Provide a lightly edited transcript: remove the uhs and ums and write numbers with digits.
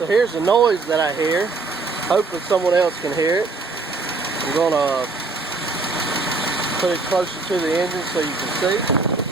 So here's the noise that I hear. Hopefully someone else can hear it. I'm gonna put it closer to the engine so you can see.